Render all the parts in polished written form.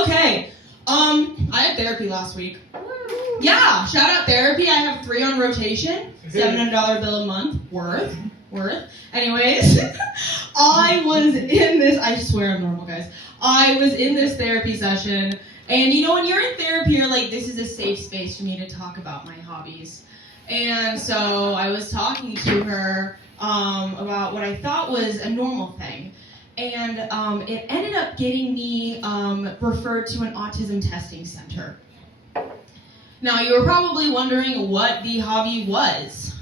Okay. I had therapy last week. Yeah, shout out therapy. I have 3 on rotation. $700 bill a month. Worth. Anyways, I was in this, I swear I'm normal, guys. I was in this therapy session, and you know, when you're in therapy, you're like, this is a safe space for me to talk about my hobbies. And so I was talking to her about what I thought was a normal thing. And it ended up getting me referred to an autism testing center. Now, you were probably wondering what the hobby was.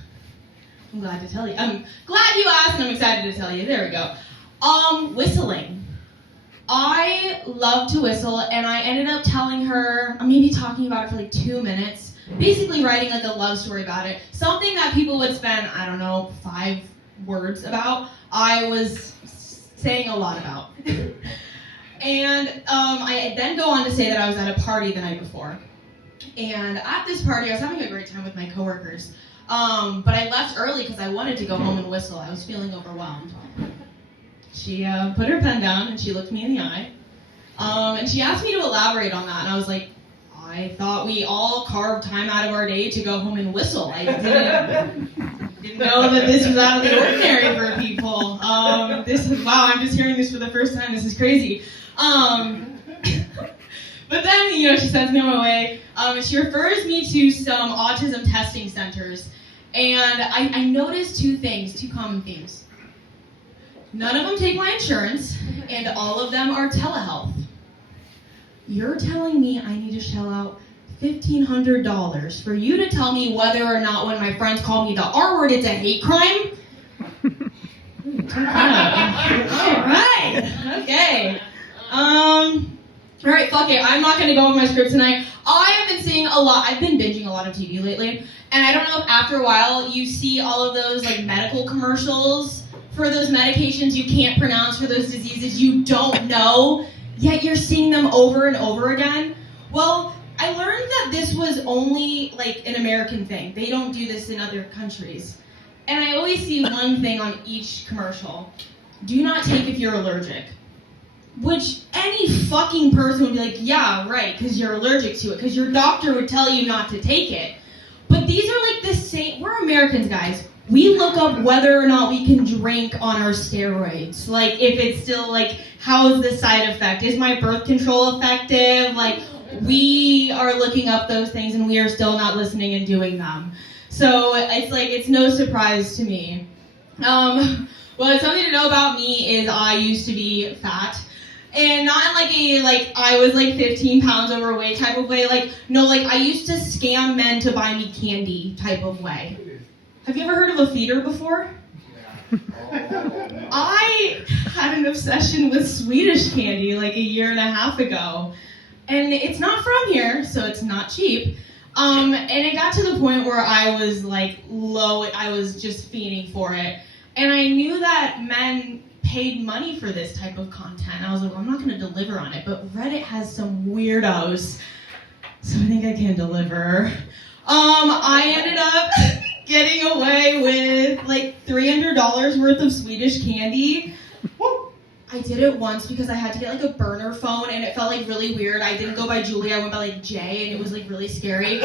I'm glad to tell you. I'm glad you asked, and I'm excited to tell you. There we go. Whistling. I love to whistle, and I ended up telling her, maybe talking about it for like 2 minutes, basically writing like a love story about it. Something that people would spend, 5 words about. I was saying a lot about. And I then go on to say that I was at a party the night before. And at this party, I was having a great time with my coworkers. But I left early because I wanted to go home and whistle. I was feeling overwhelmed. She put her pen down and she looked me in the eye. And she asked me to elaborate on that. And I was like, I thought we all carved time out of our day to go home and whistle. I didn't know that this was out of the ordinary for people. Wow, I'm just hearing this for the first time. This is crazy. But then, she sends me on my way. She refers me to some autism testing centers. And I noticed 2 things, 2 common themes. None of them take my insurance, and all of them are telehealth. You're telling me I need to shell out $1,500 for you to tell me whether or not when my friends call me the R word, it's a hate crime? Alright, okay. Alright, fuck it, I'm not gonna go with my script tonight. I've been binging a lot of TV lately, and I don't know if after a while you see all of those like medical commercials for those medications you can't pronounce, for those diseases you don't know, yet you're seeing them over and over again. Well, I learned that this was only like an American thing. They don't do this in other countries. And I always see one thing on each commercial. Do not take if you're allergic. Which any fucking person would be like, yeah, right, because you're allergic to it, because your doctor would tell you not to take it. But these are like the same, we're Americans, guys. We look up whether or not we can drink on our steroids. Like, if it's still, like, how is the side effect? Is my birth control effective? Like, we are looking up those things and we are still not listening and doing them. So it's like, it's no surprise to me. Well, something to know about me is I used to be fat. And not in I was 15 pounds overweight type of way. I used to scam men to buy me candy type of way. Have you ever heard of a feeder before? Yeah. I had an obsession with Swedish candy a year and a half ago. And it's not from here, so it's not cheap. And it got to the point where I was low, I was just fiending for it. And I knew that men paid money for this type of content. I was like, well, I'm not going to deliver on it, but Reddit has some weirdos, so I think I can deliver. I ended up getting away with $300 worth of Swedish candy. I did it once because I had to get a burner phone, and it felt really weird. I didn't go by Julie, I went by Jay, and it was really scary. It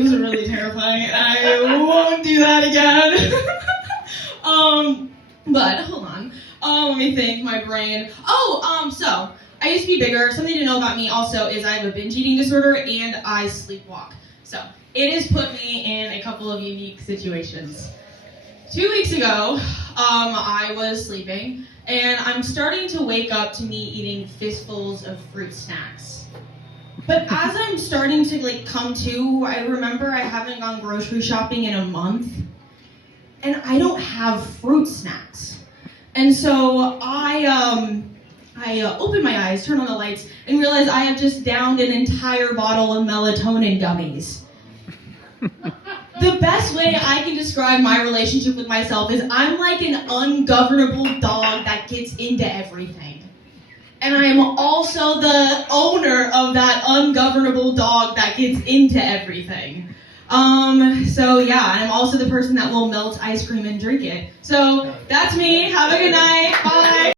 was really terrifying. I won't do that again. But hold on. Let me think, my brain. So I used to be bigger. Something to know about me also is I have a binge eating disorder and I sleepwalk. So it has put me in a couple of unique situations. 2 weeks ago, I was sleeping and I'm starting to wake up to me eating fistfuls of fruit snacks. But as I'm starting to come to, I remember I haven't gone grocery shopping in a month. And I don't have fruit snacks. And so I open my eyes, turn on the lights, and realize I have just downed an entire bottle of melatonin gummies. The best way I can describe my relationship with myself is I'm like an ungovernable dog that gets into everything. And I am also the owner of that ungovernable dog that gets into everything. So yeah, I'm also the person that will melt ice cream and drink it. So that's me. Have a good night. Bye.